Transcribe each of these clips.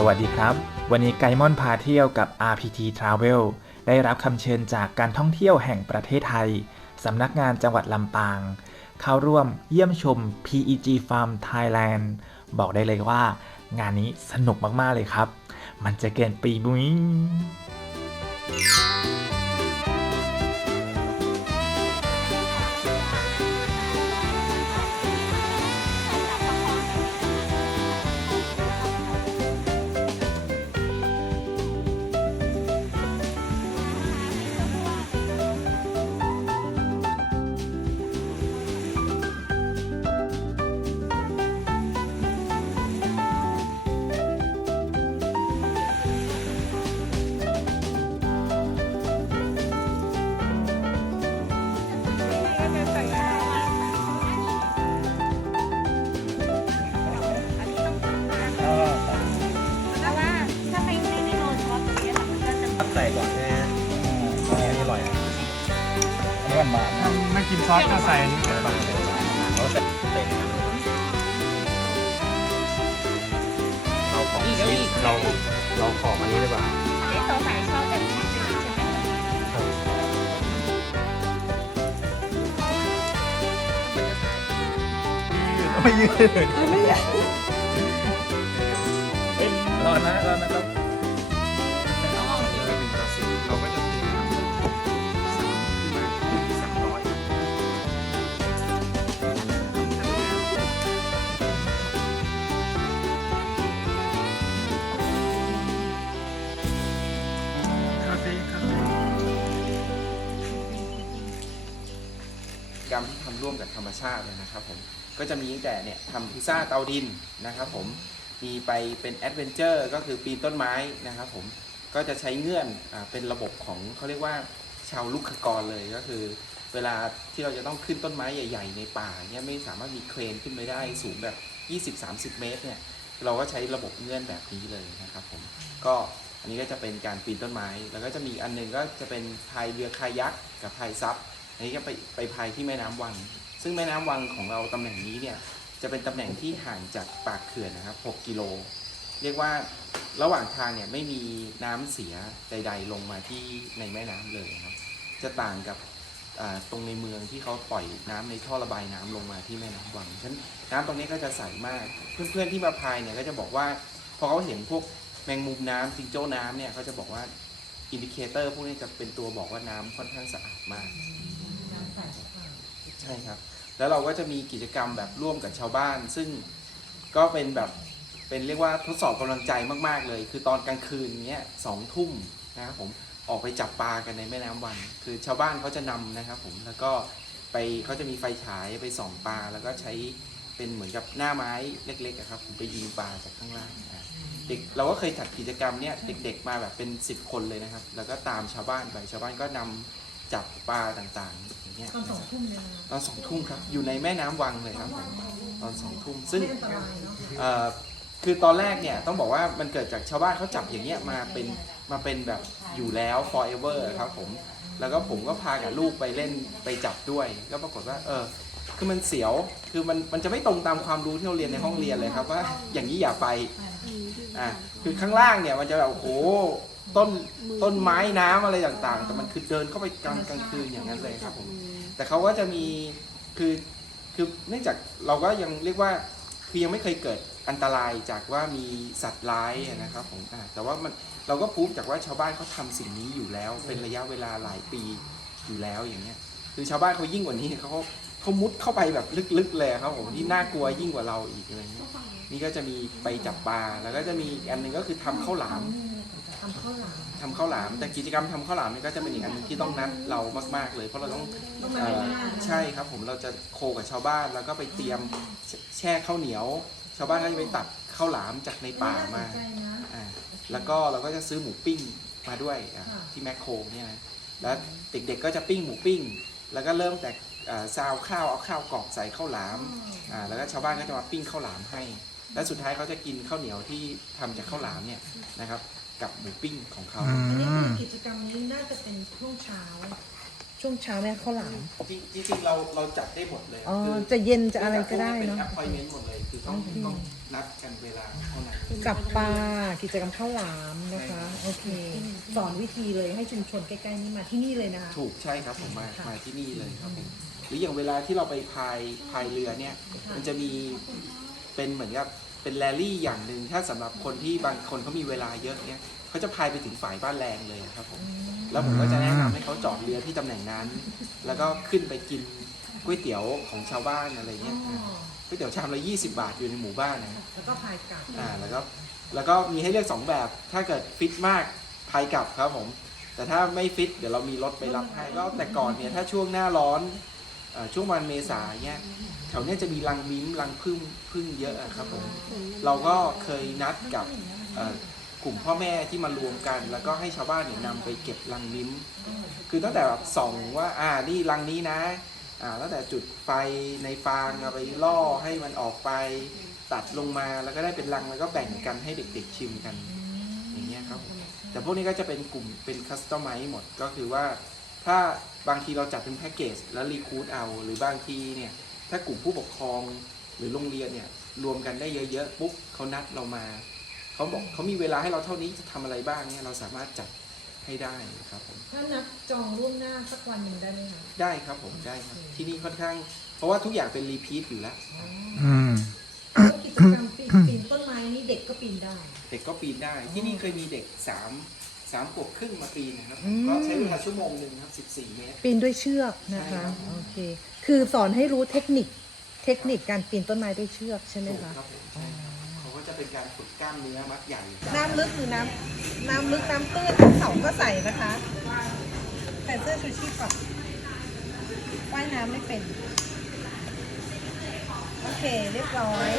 สวัสดีครับ วันนี้ไกมอนพาเที่ยวกับ RPT Travel ได้รับคำเชิญจากการท่องเที่ยวแห่งประเทศไทย สำนักงานจังหวัดลำปาง เข้าร่วมเยี่ยมชม PEG Farm Thailand บอกได้เลยว่า งานนี้สนุกมาก ๆ เลยครับ มันจะเกินปีมุ้ย อนนี้หวานถ้าไม่กินซอสก็ใส่อันนี้ไปๆเขาใส่เต็มเราของเราเราขอมันนี้ดีกว่าเอ๊ะสาวๆชอบแบบนี้ใช่ไหมไม่ยืดร้อนนะร้อนนะครับ ร่วมกับธรรมชาติเลยนะครับผมก็จะมีตั้งแต่เนี่ยทำพิซซ่าเตาดินนะครับผมมีไปเป็นแอดเวนเจอร์ก็คือปีนต้นไม้นะครับผมก็จะใช้เงื่อนอาเป็นระบบของเขาเรียกว่าชาวลูกกรเลยก็คือ เวลาที่เราจะต้องขึ้นต้นไม้ใหญ่ ๆ ในป่าเนี่ยไม่สามารถมีเครนขึ้นไปได้สูงแบบ 20-30 เมตรเนี่ยเราก็ใช้ระบบเงื่อนแบบนี้เลยนะครับผมก็อันนี้ก็จะเป็นการปีนต้นไม้ แล้วก็จะมีอันหนึงก็จะเป็นพายเรือคายักกับพายซับ อันนี้ก็ไปไปพายที่แม่น้ำวัง ซึ่งแม่น้ำวังของเราตำแหน่งนี้เนี่ยจะเป็นตำแหน่งที่ห่างจากปากเขื่อนนะครับ 6 กิโล เรียกว่าระหว่างทางเนี่ยไม่มีน้ำเสียใด ๆ ลงมาที่ในแม่น้ำเลยครับ จะต่างกับตรงในเมืองที่เขาปล่อยน้ำในท่อระบายน้ำลงมาที่แม่น้ำวังฉะนั้นน้ำตรงนี้ก็จะใสมาก เพื่อนๆที่มาพายเนี่ยก็จะบอกว่าพอเขาเห็นพวกแมงมุมน้ำจิงโจ้น้ำเนี่ยเขาจะบอกว่าอินดิเคเตอร์พวกนี้จะเป็นตัวบอกว่าน้ำค่อนข้างสะอาดมาก ใช่ครับ แล้วเราก็จะมีกิจกรรมแบบร่วมกับชาวบ้าน ซึ่งก็เป็นแบบเป็นเรียกว่าทดสอบกำลังใจมากๆเลย คือตอนกลางคืนเนี้ยสองทุ่มนะครับผมออกไปจับปลากันในแม่น้ำวัน คือชาวบ้านเขาจะนำนะครับผมแล้วก็ไปเขาจะมีไฟฉายไปส่องปลาแล้วก็ใช้เป็นเหมือนกับหน้าไม้เล็กๆครับผมไปยิงปลาจากข้างล่างเด็กเราก็เคยจัดกิจกรรมเนี้ยเด็กๆมาแบบเป็น 10 คนเลยนะครับ แล้วก็ตามชาวบ้านไปชาวบ้านก็นำ จับปลาต่างๆอย่างเงี้ยตอนสองทุ่มเนี่ยนะตอนสองทุ่มครับ อยู่ในแม่น้ำวังเลยครับผมตอนสองทุ่มซึ่ง ไม่อันตรายเนาะเอ่อคือตอนแรกเนี่ยต้องบอกว่ามันเกิดจากชาวบ้านเขาจับอย่างเงี้ยมาเป็นมาเป็นแบบอยู่แล้ว forever ครับผม แล้วก็ผมก็พากับลูกไปเล่นไปจับด้วย ก็ปรากฏว่า เออ คือมันเสียว คือมันมันจะไม่ตรงตามความรู้ที่เราเรียนในห้องเรียนเลยครับว่า อย่างนี้อย่าไป อะ คือข้างล่างเนี่ยมันจะแบบโอ้โห ต้นต้นไม้น้ำอะไรต่างๆ แต่มันคือเดินเข้าไปกลางกลางคืนอย่างนั้นเลยครับผม แต่เขาก็จะมีคือคือเนื่องจากเราก็ยังเรียกว่าคือยังไม่เคยเกิดอันตรายจากว่ามีสัตว์ร้ายนะครับผมอ่าแต่ว่ามันเราก็พูดจากว่าชาวบ้านเขาทำสิ่งนี้อยู่แล้ว เป็นระยะเวลาหลายปีอยู่แล้วอย่างเงี้ย คือชาวบ้านเขายิ่งกว่านี้เขาเขามุดเข้าไปแบบลึกๆเลยครับผมที่น่ากลัวยิ่งกว่าเราอีกอะไรเงี้ยนี่ก็จะมีไปจับปลาแล้วก็จะมีอีกอันหนึ่งก็คือทำข้าวหลามทำข้าวหลามทำข้าวหลาม แต่กิจกรรมทำข้าวหลามนี่ก็จะเป็นอีกอันหนึงที่ต้องนัดเรามากๆเลย เพราะเราต้องต้องมาเอ่เล่นอหน้านะใช่ครับผมเราจะโคกับชาวบ้านแล้วก็ไปเตรียมแชแช่ข้าวเหนียว ชาวบ้านก็จะไปตัดข้าวหลามจากในป่ามาใกล้นะ อ่าแล้วก็เราก็จะซื้อหมูปิ้งมาด้วยอะค่ะ ที่แมคโครเนี่ยนะแล้วเด็กๆก็จะปิ้งหมูปิ้ง แล้วก็เริ่มแต่อ่าซาวข้าวเอาข้าวกรอกใส่ข้าวหลามอ่าแล้วก็ชาวบ้านก็จะมาปิ้งข้าวหลามให้ และสุดท้ายเขาจะกินข้าวเหนียวที่ทำจากข้าวหลามเนี่ยนะครับ กับหมูปิ้งของเขาอือันนี้มคือกิจกรรมนี้น่าจะเป็นช่วงเช้า ช่วงเช้าเนี่ยข้าวหลามจริงๆเราเราจัดได้หมดเลยอ๋อคือจะเย็นจะอะไรก็ได้เป็นเนาะ appointment หมดเลยคือต้องต้องนัดกันเวลาเท่านั้น จับปลากิจกรรมข้าวหลามนะคะ โอเค สอนวิธีเลยให้ชุมชนใกล้ๆนี้มาที่นี่เลยนะคะ ถูกใช่ครับผมมาค่ะมาที่นี่เลยครับผมหรืออย่างเวลาที่เราไปพายพายเรือเนี่ย มันจะมีเป็นเหมือนกับ เป็นแรลลี่อย่างหนึ่งถ้าสำหรับคนที่บางคนเขามีเวลาเยอะเนี่ยเขาจะพายไปถึงฝ่ายบ้านแรงเลยครับผมแล้วผมก็จะแนะนำให้เขาจอดเรือที่ตำแหน่งนั้น แล้วก็ขึ้นไปกินก๋วยเตี๋ยวของชาวบ้านอะไรเงี้ยอ๋อก๋วยเตี๋ยวชามละ20 บาทอยู่ในหมู่บ้านนะครับแล้วก็พายกลับอ่าแล้วก็แล้วก็มีให้เลือกสองแบบ ถ้าเกิดฟิตมากพายกลับครับผม แต่ถ้าไม่ฟิตเดี๋ยวเรามีรถไปรับให้ก็แต่ก่อนเนี่ยถ้าช่วงหน้าร้อนเอ่อ ช่วงวันเมษาเนี่ยแถวเนี้ยจะมีรังมิ้มรังพึ่งพึ่งเยอะอะครับผมเราก็เคยนัดกับเอ่อกลุ่มพ่อแม่ที่มารวมกัน แล้วก็ให้ชาวบ้านเนี่ยนำไปเก็บรังมิ้ม คือตั้งแต่แบบส่องว่า อ่านี่รังนี้นะ อ่าตั้งแต่จุดไฟในฟางเอาไปล่อให้มันออกไปตัดลงมาแล้วก็ได้เป็นรังแล้วก็แบ่งกันให้เด็กๆชิมกันอย่างเงี้ยครับผมแต่พวกนี้ก็จะเป็นกลุ่มเป็นคัสตอมไมซ์หมดก็คือว่า ถ้าบางทีเราจัดเป็นแพ็กเกจแล้วรีคูดเอา หรือบางทีเนี่ยถ้ากลุ่มผู้ปกครองหรือโรงเรียนเนี่ยรวมกันได้เยอะๆปุ๊บเขานัดเรามาเขาบอกเขามีเวลาให้เราเท่านี้จะทำอะไรบ้างเนี่ยเราสามารถจัดให้ได้ครับผมถ้านัดจองล่วงหน้าสักวันหนึ่งได้ไหมคะได้ครับผมได้ครับที่นี่ค่อนข้าง เพราะว่าทุกอย่างเป็นรีพีทอยู่แล้วอืมแล้วกิจกรรมปีนปีนต้นไม้นี่เด็กก็ปีนได้ เด็กก็ปีนได้ที่นี่เคยมีเด็กสาม สามขวบครึ่งมาปีนนะครับ อืม ก็ใช้เวลาชั่วโมงหนึ่งครับ14เมตร ปีนด้วยเชือกนะคะใช่ครับโอเค คือสอนให้รู้เทคนิคเทคนิคการปีนต้นไม้ด้วยเชือกใช่ไหมถูกคะครับผมใช่ครับเขาก็จะเป็นการฝึกกล้ามเนื้อมัดใหญ่น้ำลึกหรือน้ำน้ำลึกน้ำตื้นเขาก็ใส่นะคะใส่เสื้อชูชีพก่อนว่ายน้ำไม่เป็น โอเค เรียบร้อย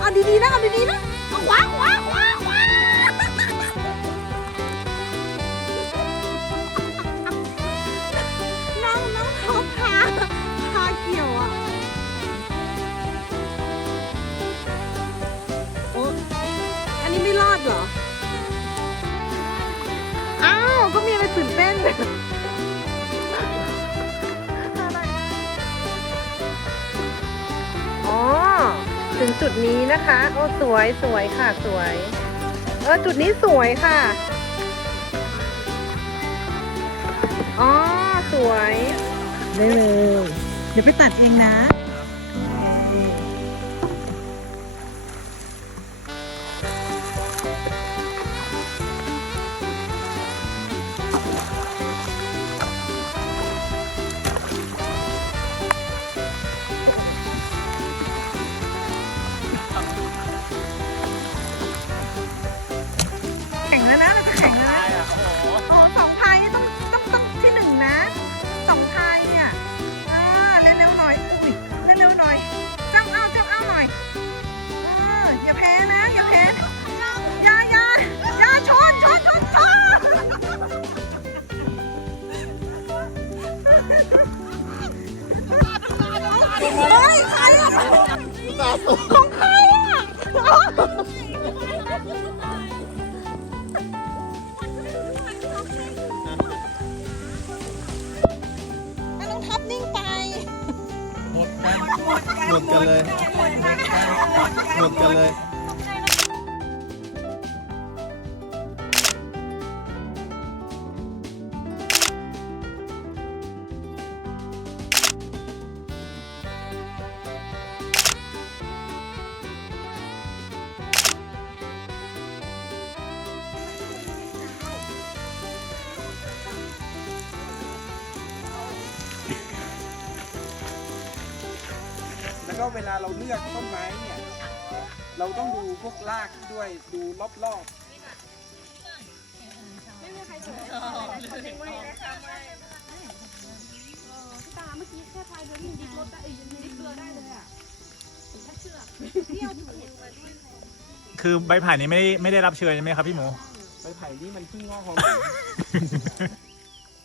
เอาดีๆนะเอาดีๆนะเอาขวาขวาขวาขวาน้องน้องเขาพาพาเกี่ยวอะโอ้อันนี้ไม่รอดเหรอ อ้าว ก็มีอะไรตื่นเต้น ถึงจุดนี้นะคะ โอ้สวยสวยค่ะสวย เออจุดนี้สวยค่ะ อ๋อ สวย ได้เลย เดี๋ยวไปตัดเองนะ ของใครอะไม่ต้องทับนิ่งไป หมดกันเลย หมดกันเลย เวลาเราเลือกต้นไม้เนี่ย เราต้องดูพวกรากด้วยดูรอบๆตาเมื่อกี้แค่พายเรือนี่ดิบรถได้เอ้ยยังดิบเรือได้เลยอะแค่เชือกเที่ยวถูกเห็นมาด้วยคือใบไผ่นี้ไม่ได้ไม่ได้รับเชิญใช่ไหมครับพี่หมูใบไผ่นี่มันเพิ่งงอกหอม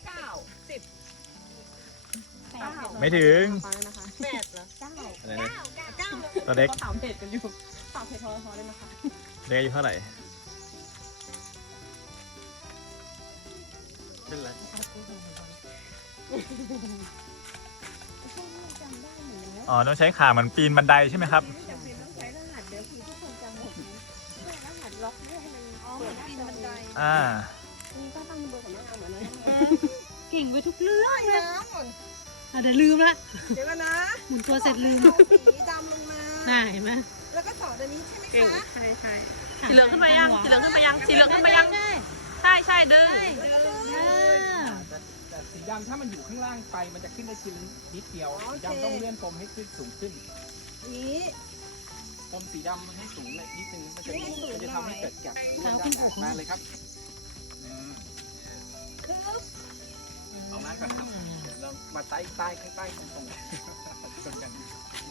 เก้าสิบแปดไม่ถึงแปดเหรอเก้า อะไรนะ เก้า ตัวเล็กก็สามเพจกันอยู่สามเพจทอทอได้ไหมคะเล็กอายุเท่าไหร่เป็นไรจำได้เหมือนแล้วอ๋อต้องใช้ขาเหมือนปีนบันไดใช่ไหมครับ ไม่จำเป็นต้องใช้รหัสเดี๋ยวคือทุกคนจำหมดนี้เพื่อรหัสล็อกไม่ให้มันอ๋อเหมือนปีนบันไดอ่า นี่ก็ตั้งเบอร์ของน้องเอาเหมือนนั้นเก่งไปทุกเรื่องเลยน้ำก่อนอะเดี๋ยวลืมละเดี๋ยวก่อนนะหมุนตัวเสร็จลืม เอาสีดำลงมา น่าเห็นไหมแล้วก็ต่อตัวนี้ใช่ไหมคะใช่ใช่สีเหลืองขึ้นไปยังสีเหลืองขึ้นไปยังสีเหลืองขึ้นไปยังใช่ใช่ดึงแต่แต่สีดำถ้ามันอยู่ข้างล่างไปมันจะขึ้นได้ทีละนิดเดียวสีดำต้องเลื่อนปมให้ขึ้นสูงขึ้นนี้ปมสีดำมันให้สูงเลยนิดนึงมันจะให้สูงมันจะทำให้หน่อยเกิดแกลบเลื่อนได้อะมาเลยครับเอามาก่อนครับเดี๋ยวเรามาใต้ใต้ข้างใต้ตรงตรงๆช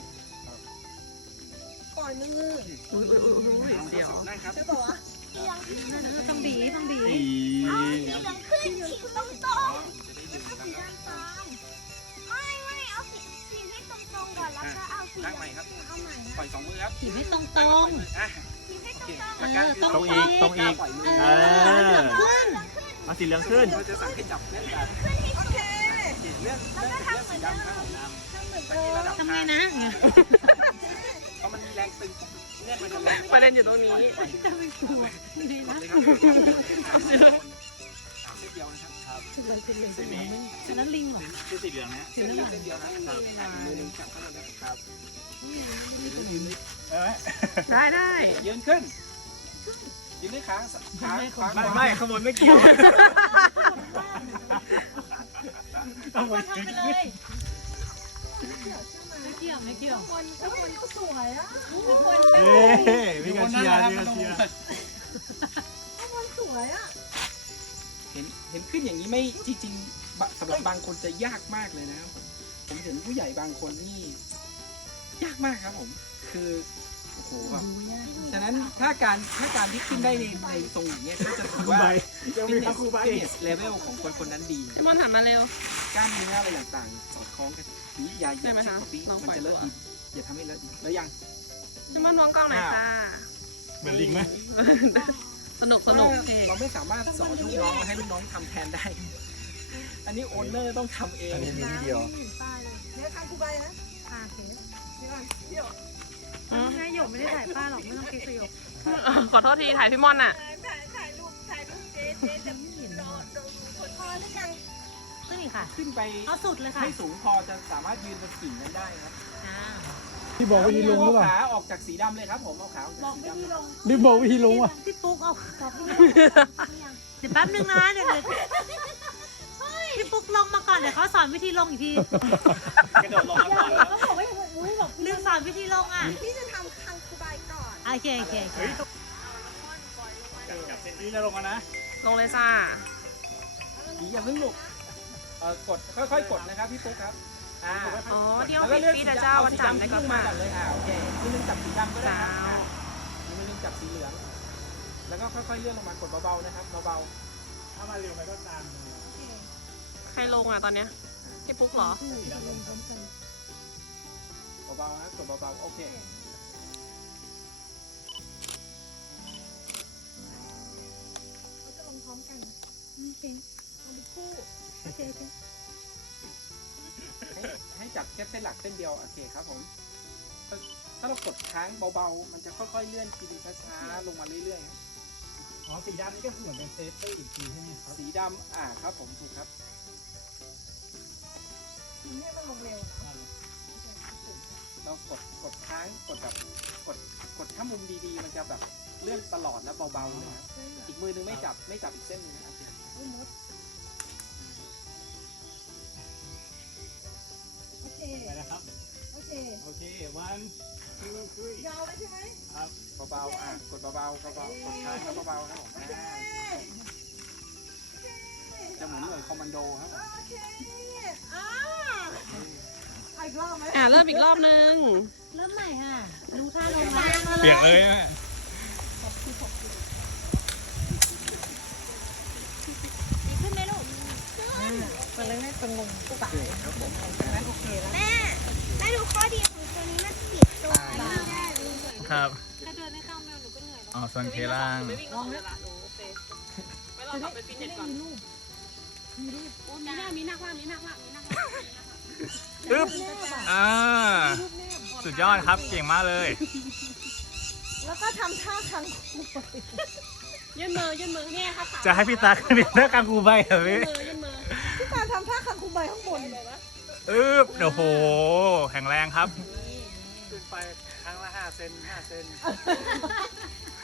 นกันปล่อยมืออุ้ยอุ้ยอุ้ยเดี๋ยวนั่งครับจะบอกว่าต้องดีต้องดีเหลืองขึ้นฉีกตรงตรงไม่ไม่เอาสีสีให้ตรงๆก่อนแล้วก็เอาสีนั่งใหม่ครับเอาใหม่ปล่อยสองมือครับขีดให้ตรงตรงอยมืออะสีให้ตรงๆหลักการเออคือตรงอีกตรงอีกปล่ออเอาสีเหลืองขึ้นเราจะสั่งให้จับเล่นแบบโอเคเรื่องเรื่องเรื่องสีดำครับผมตะกี้ระดับทำไงนะ ราะมันมีแรงตึงเลื่อนมันจะแรงประเด็นอยู่ตรงนี้จะไม่กลัวดีกดนะเลยครับสามเส้นเดียวนะครับอันนั้นลิงเหรอคือสีเหลืองนะเส้นเดียวเส้นเดียวนะครับมือหนึ่งจับเข้าเลยนะครับยืนเลยได้ได้ยืนขึ้นยืนด้วยขาขาขวาไม่ไม่ขโมยไม่เกี่ยวต้องทำไปเลย ไม่เกี่ยวไม่เกี่ยวแล้วคนก็สวยอะเฮ้ยมีการเชียร์มีการเชียร์คนสวยอะเห็นเห็นขึ้นอย่างนี้ไม่จริงๆบะสำหรับบางคนจะยากมากเลยนะครับผมผมเห็นผู้ใหญ่บางคนนี่ ยากมากครับผม คือโอ้โหแบบฉะนั้นถ้าการถ้าการที่ขึ้นได้ในในทรงอย่างเงี้ยก็จะถือว่ายังมีครูใบฟิตเนสเลเวลของคนคนนั้นดีพี่มอนหันมาเร็วกล้ามเนื้ออะไรต่างๆสอดคล้องกัน นี่อย่าอย่าได้ไหมใช้คะกับปีลองมันปล่อยจะเลอะตัวดินอย่าทำให้เลอะดินแล้วยังพี่มอนมองกล้องหน่อยจ้าเหมือนลิงไหมสนุกสนุกเองเราไม่สามารถสอนลูกน้องมาให้ลูกน้องทำแทนได้ อันนี้โอนเนอร์ต้องทำเองอันนี้มีที่เดียวเดี๋ยวทางครูใบนะค่ะโอเคเดี๋ยวก่อนเดี๋ยวแม่หยกไม่ได้ถ่ายป้าหรอกไม่ต้องเก๊กสยบขอโทษทีถ่ายพี่มอนอะถ่ายถ่ายรูปถ่ายรูปเจ๊เจ๊จะไม่เห็นรอดูคนพอหรือยัง ขึ้นอีกค่ะ ขึ้นไปเอาสุดเลยค่ะให้สูงพอจะสามารถยืนบนกิ่งนั้นได้ครับอ่าที่บอกวิธีลงหรือเปล่าเอาขาออกจากสีดำเลยครับผมเอาขาออกจากสีดำเลยรีบบอกวิธีลงว่ะ พี่ปุ๊กเอาเดี๋ยวแป๊บนึงนะเดี๋ยวเดี๋ยวพี่ปุ๊กลงมาก่อนเดี๋ยวเขาสอนวิธีลงอีกทีกระโดดลงมาก่อนแล้วลืมสอนวิธีลงอะพี่จะทำทางครูใบก่อนโอเคโอเคโอเคจับเซนตี้จะลงมานะ ลงเลยจ้าผีอย่าเพิ่งลุกเอ่อกดค่อยๆกดนะครับพี่ปุ๊กครับอ่าอ๋อเดี๋ยวแล้วก็ปิดเลือกปีสีแต่ดำเจ้าเอาวันสีจันทร์ดำได้ขึ้นก็มามาก่อนเลยอ่าโอเคมือหนึงจับสีดำก็ได้เจ้าครับอ่ามือหนึงจับสีเหลือง แล้วก็ค่อยๆเลื่อนลงมากดเบาๆนะครับเบาถ้ามาเร็วไปก็ตามใครลงอะตอนเนี้ยพี่ปุ๊กเหรอๆเบาๆนะกดเบาๆโอเคเขาจะลงพร้อมกันโอเคลงเป็นคู่โอเคโอเค ให้ให้จับแค่เส้นหลักเส้นเดียวโอเคครับผมถ้าถ้าเรากดค้างเบาๆ มันจะค่อยๆเลื่อนทีนึงช้าๆลงมาเรื่อยๆครับอ๋อสีดำนี่ก็เหมือนเป็นเซฟตี้อีกทีใช่ไหมครับสีดำอ่าครับผมถูกครับทีนี้มันลงเร็วนะเรากดกดค้างกดแบบกดกดถ้ามุมดีๆ มันจะแบบเลื่อนตลอดแล้วเบาๆเลยครับอีกมือนึงไม่จับไม่จับอีกเส้นหนึงนะ ไปนะครับ โอเค โอเค one two three ยาวเลยใช่ไหมครับเบาๆอะกดเบาๆเบาๆกดค้างเบาๆครับผมอ่าจะหมุนเหมือนคอมมานโดครับผมโอเคอ่าอะอีกรอบไหมอะเริ่มอีกรอบนึง เริ่มใหม่ค่ะดูท่าลงมา เปียกเลยแม่ ดีขึ้นไหมลูก มันเลยไม่เป็นงงตุ๊กตาโอเคแล้วแม่แม่ดูข้อดีของตัวนี้มันติดตัวไม่ได้เลยครับถ้าเดินไม่เข้าแมวหนูก็เหนื่อยแล้วอ๋อส่วนเคล่างไม่วิ่งก็สองเลยละโอเคไม่ลองกลับไปฟิตเนสก่อนโอ้มีหน้ามีหน้าข้ามีหน้าข้ามีหน้าข้างอึ๊บอ่าสุดยอดครับเก่งมากเลย แล้วก็ทำท่าทางคู่ไปยื่นมือยื่นมือเนี่ยค่ะขาจะให้พี่ตาขึ้นเรื่องการกูใบเหรอพี่ำท่าคังคูใบข้างบนอึ๊บโอ้โห แข็งแรงครับ ขึ้นไปครั้งละห้าเซนห้าเซน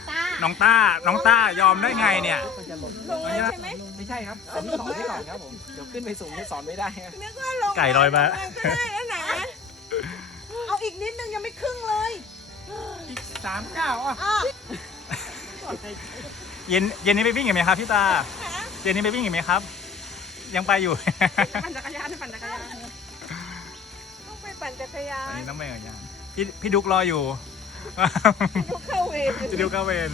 ตาน้องต้า น้องต้ายอมได้ไงเนี่ย มันจะหล่นลงเลยใช่ไหมไม่ใช่ครับอันนี้สอนไว้ก่อนครับผมเดี๋ยวขึ้นไปสูงจะสอนไม่ได้ครับนึกว่าลงไก่ลอยมา ก็ได้แล้วไหนเอาอีกนิดนึงยังไม่ครึ่งเลยอีกสามเก้าวอะอะเย็นเย็นนี้ไปวิ่งอีกไหมครับพี่ตา เย็นนี้ไปวิ่งอีกไหมครับ ยังไปอยู่ ปั่นจักรยานปั่นจักรยานต้องไปปั่นจักรยาอันนนี้ต้องไปกับยางพี่พี่ดุกรออยู่ทุกเข้าเวรพี่ดุกก็เวน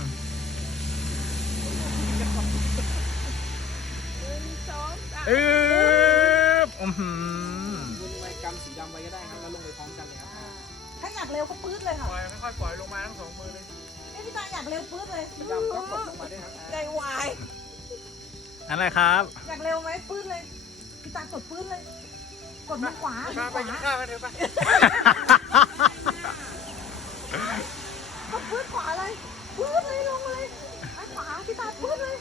สองสามอึ๊บอือหือคุณไปกำสีดำไว้ก็ได้ครับแล้วลงไปพร้อมกันเลยครับถ้าอยากเร็วก็ปื๊ดเลยค่ะปล่อยค่อยๆปล่อยลงมาทั้งสองมือเลย เอ้ยพี่ตาอยากเร็วปื๊ดเลยสีดำก็กดลงมาด้วยครับใจวาย นั่นแหละครับ อยากเร็วไหมปื๊ดเลยพี่ตากดปื๊ดเลย กดมือขวามือขวาข้าวกันเถอะปะก็ปื๊ดขวาเลยปื๊ดเลยลงเลยไอ้ขวาพี่ตาปื๊ดเลย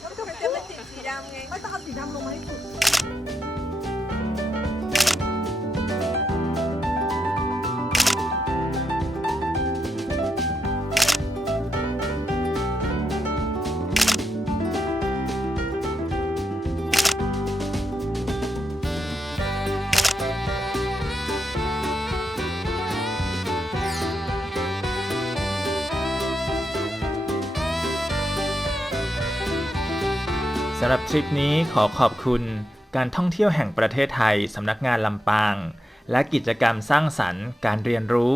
แล้วจะจะไม่ติดสีดำไงไม่ต้องเอาสีดำลงมาให้สุดำหรับทริปนี้ขอขอบคุณการท่องเที่ยวแห่งประเทศไทยสำนักงานลำปาง และกิจกรรมสร้างสรรค์ การเรียนรู้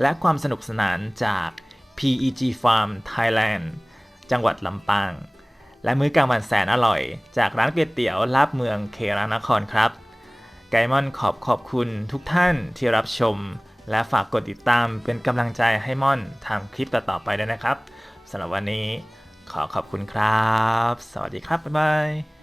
และความสนุกสนานจาก PEG Farm Thailand จังหวัดลำปาง และมื้อกลางวันแสนอร่อย จากร้านก๋วยเตี๋ยวลาบเมืองเครานครครับ ไกมอนขอบขอบคุณทุกท่านที่รับชม และฝากกดติดตามเป็นกำลังใจให้ม่อนทำคลิปต่อๆไปด้วยนะครับสำหรับวันนี้ ขอขอบคุณครับ สวัสดีครับ บ๊ายบาย